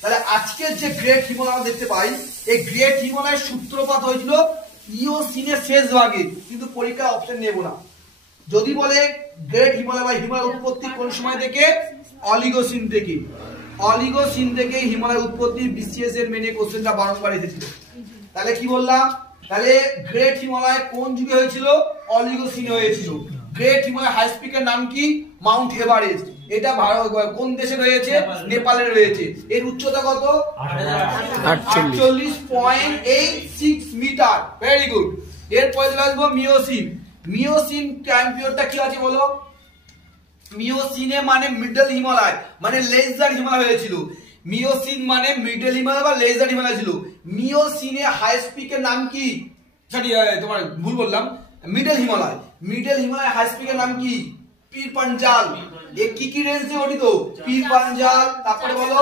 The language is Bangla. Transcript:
তাহলে আজকের যে গ্রেট হিমালয় দেখতে পাই, এই গ্রেট হিমালয়ের সূত্রপাত হয়েছিল ইওসিনের শেষ ভাগে, কিন্তু পরীক্ষা অপশন নেব না। যদি বলে গ্রেট হিমালয় বা হিমালয় উৎপত্তি কোন সময় থেকে, অলিগোসিন থেকে, অলিগোসিন থেকে হিমালয় উৎপত্তি বিসিএস এর মেনে কোশ্চেনটা বারংবার এসেছিল। তাহলে কি বললাম, তাহলে গ্রেট হিমালয় কোন যুগে হয়েছিল, অলিগোসিনে হয়েছিল। গ্রেট হিমালয় হাইস্ট পিকের নাম কি, মাউন্ট এভারেস্ট। এটা কোন দেশে রয়েছে, নেপালে রয়েছে। এর উচ্চতা কত, 48.86 মিটার। Very good. এরপরে চলে আসবো মিওসিন। মিওসিন টাইম পিরিয়ডটা কি আছে বলো। মিওসিনে মানে মিডল হিমালয়, মানে লেজার হিমালয় হয়েছিল। মিওসিন মানে মিডল হিমালয় বা লেজার হিমালয় ছিল। মিওসিনে হাইস্ট পিকের নাম কি, সরি তোমার ভুল বললাম, middle Himalaya. Middle Himalaya highest পিকের নাম কি, পীর পাঞ্জাল। এ কি রেঞ্জ দিয়ে গঠিত, পীর পাঞ্জাল। তারপরে বলো